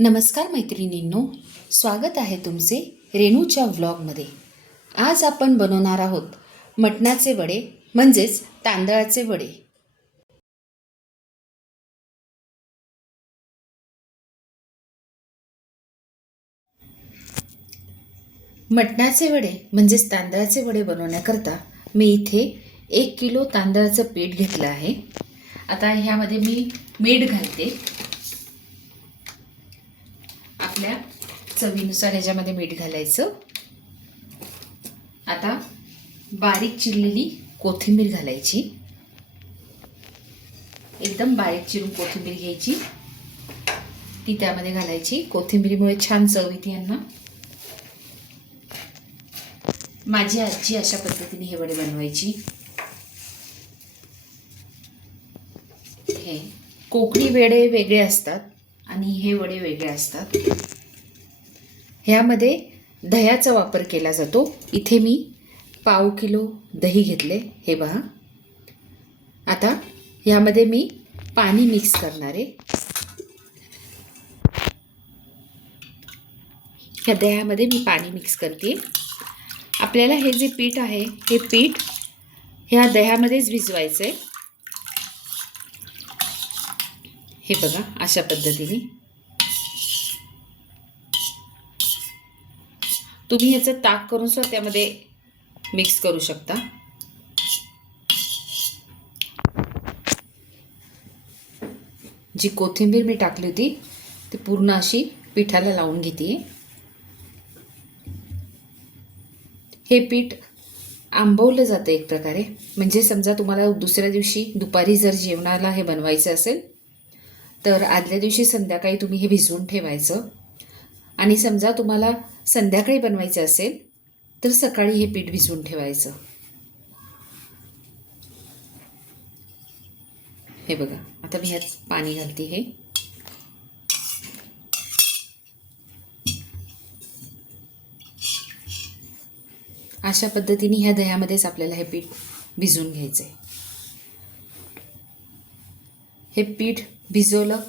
नमस्कार मैत्रिणींनो, स्वागत आहे तुमचे रेणूच्या व्लॉगमध्ये। आज आपण बनवणार आहोत मटणाचे वडे म्हणजेच तांदळाचे वडे। मटणाचे वडे म्हणजेच तांदळाचे वडे बनवण्याकरता मी इथे 1 किलो तांदळाचं पीठ घेतलं आहे। आता ह्यामध्ये मी मीठ घालते, आपल्या चवीनुसार ह्याच्यामध्ये मीठ घालायचं। आता बारीक चिरलेली कोथिंबीर घालायची, एकदम बारीक चिरून कोथिंबीर घ्यायची, ती त्यामध्ये घालायची। कोथिंबीरीमुळे छान चव येते यांना। माझी आजी अशा पद्धतीने हे वडे बनवायची। हे कोकणी वडे वेगळे असतात आणि हे वडे वेगळे असतात। ह्यामध्ये दह्याचा वापर केला जातो। इथे मी पाव किलो दही घेतले, हे पहा। आता ह्यामध्ये मी पाणी मिक्स करणार आहे। ह्या दह्यामध्ये मी पाणी मिक्स करते। आपल्याला हे जे पीठ आहे, हे पीठ ह्या दह्यामध्येच भिजवायचं आहे। हे बघा, अशा पद्धतीने तुम्ही ह्याचं ताक करून सुद्धा त्यामध्ये मिक्स करू शकता। जी कोथिंबीर मी टाकली होती ती पूर्ण अशी पिठाला लावून घेते। हे पीठ आंबवलं जातं एक प्रकारे। म्हणजे समजा तुम्हाला दुसऱ्या दिवशी दुपारी जर जेवणाला हे बनवायचं असेल तर आदल्या दिवशी संध्याकाळी तुम्ही हे भिजवून ठेवायचं, आणि समजा तुम्हाला संध्याकाळी बनवायचं असेल तर सकाळी हे पीठ भिजवून ठेवायचं। हे बघा, आता मी ह्यात पाणी घालते। हे अशा पद्धतीने ह्या दह्यामध्येच आपल्याला हे पीठ भिजवून घ्यायचं आहे। हे पीठ भिजवलं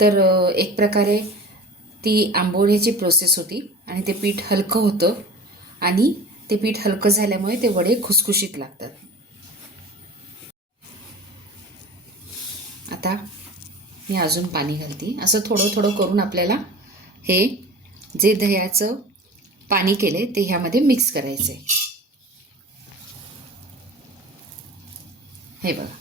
तर एक प्रकारे ती आंबवण्याची प्रोसेस होती आणि ते पीठ हलकं होतं, आणि ते पीठ हलकं झाल्यामुळे ते वडे खुसखुशीत लागतात। आता मी अजून पाणी घालते। असं थोडं थोडं करून आपल्याला हे जे दह्याचं पाणी केले ते ह्यामध्ये मिक्स करायचे। हे बघा,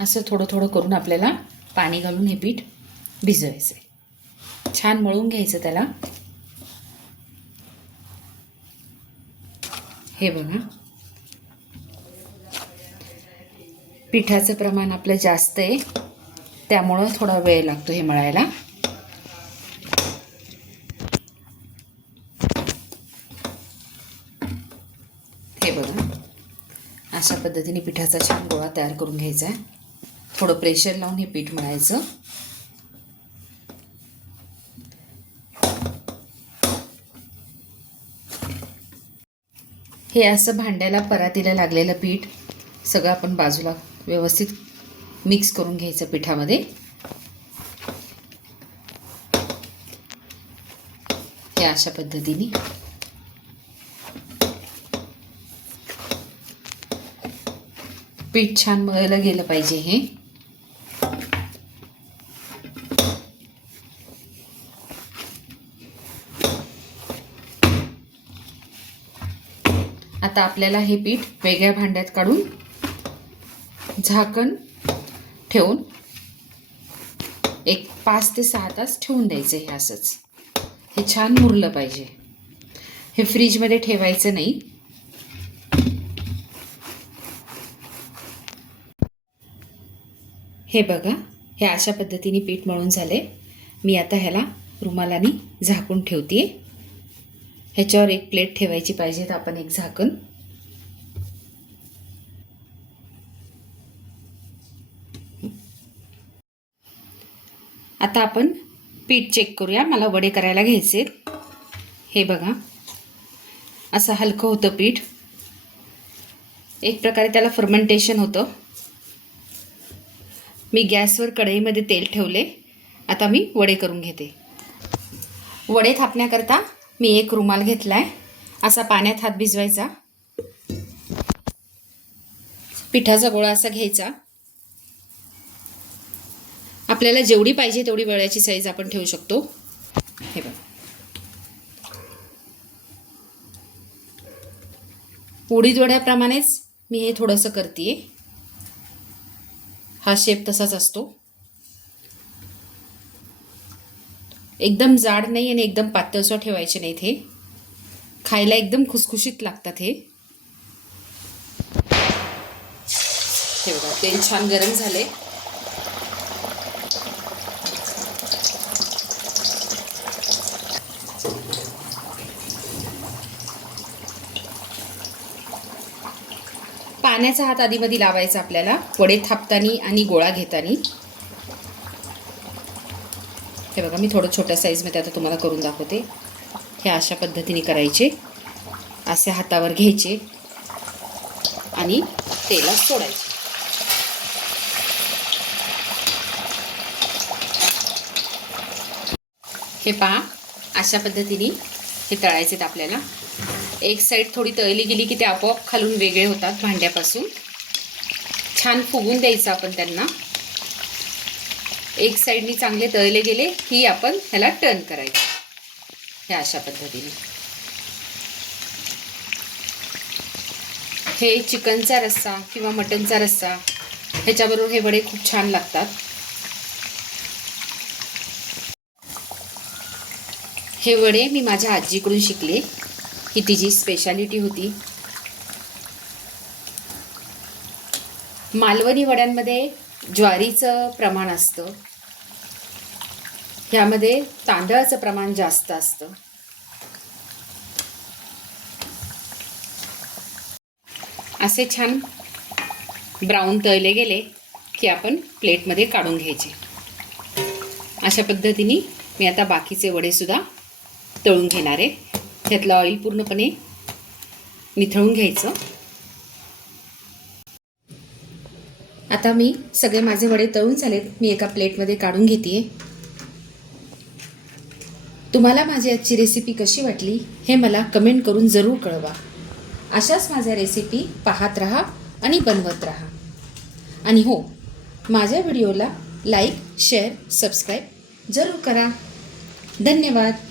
असं थोडं थोडं करून आपल्याला पाणी घालून हे पीठ भिजवायचं आहे। छान मळून घ्यायचं त्याला। हे बघा, पिठाचं प्रमाण आपलं जास्त आहे त्यामुळं थोडा वेळ लागतो हे मळायला। हे बघा, अशा पद्धतीने पिठाचा छान गोळा तयार करून घ्यायचा आहे। थोडं प्रेशर लावून हे पीठ मळायचं। हे असं भांड्याला परातीला लागलेलं पीठ सगळं आपण बाजूला व्यवस्थित मिक्स करून घ्यायचं पिठामध्ये। हे अशा पद्धतीने पीठ छान मळलं गेलं पाहिजे हे। आता आपल्याला हे पीठ वेगळ्या भांड्यात काढून झाकण ठेवून एक 5 ते 6 तास ठेवून द्यायचं। हे असंच हे छान मुरलं पाहिजे। हे फ्रीजमध्ये ठेवायचं नाही। हे बघा, हे अशा पद्धतीने पीठ मळून झाले। मी आता ह्याला रुमालाने झाकून ठेवते। ह्याच्यावर एक प्लेट ठेवायची पाहिजे, तर आपण एक झाकण। आता आपण पीठ चेक करूया। मला वडे करायला घ्यायचे। हे बघा, असं हलकं होतं पीठ. एक प्रकारे त्याला फर्मेंटेशन होतं. मी गॅसवर कढईमध्ये तेल ठेवले. आता मी वडे करून घेते. वडे थापण्याकरता मी एक रुमाल घेतला आहे. असा पाण्यात हात भिजवायचा. पिठाचा गोळा असा घ्यायचा. आपल्याला जेवढी पाहिजे तेवढी वड्याची साईज आपण ठेवू शकतो. हे बघा, उडीद वड्याप्रमाणेच मी हे थोडंसं करते. हा शेप तसाच असतो. एकदम जाड नाही आणि एकदम पातळसर ठेवायचे नाहीत. हे खायला एकदम खुसखुशीत लागतात. हे बघा, तेल छान गरम झाले. पाण्याचा हात आधीमध्ये लावायचा आपल्याला वडे थापतानी आणि गोळा घेतानी. हे बघा, मी थोडं छोट्या साईजमध्ये आता तुम्हाला करून दाखवते. हे अशा पद्धतीने करायचे. असे हातावर घ्यायचे आणि तेलात सोडायचे. हे पहा, अशा पद्धतीने हे तळायचे आहेत आपल्याला. एक साईड थोडी तळली गेली की ते आपोआप खालून वेगळे होतात भांड्यापासून. छान फुगून द्यायचं आपण त्यांना. एक साईडनी चांगले तळले गेले की आपण ह्याला टर्न करायचं. हे अशा पद्धतीने. हे चिकनचा रस्सा किंवा मटनचा रस्सा ह्याच्याबरोबर हे वडे खूप छान लागतात. हे वडे मी माझ्या आजीकडून शिकले. ही तिची स्पेशालिटी होती. मालवणी वड्यांमध्ये ज्वारीचं प्रमाण असतं. ह्यामध्ये तांदळाचं प्रमाण जास्त असतं. असे छान ब्राऊन तळले गेले की आपण प्लेटमध्ये काढून घ्यायचे. अशा पद्धतीने मी आता बाकीचे वडेसुद्धा तळून घेणार आहे. त्यातलं ऑइल पूर्णपणे निथळून घ्यायचं. आता मी सगळे माझे वडे तळून झालेत. मी एका प्लेटमध्ये काढून घेते. तुम्हाला माझी आजची रेसिपी कशी वाटली हे मला कमेंट करून जरूर कळवा. अशाच माझ्या रेसिपी पाहत राहा आणि बनवत राहा. आणि हो, माझ्या व्हिडिओला लाईक, शेअर, सबस्क्राईब जरूर करा. धन्यवाद.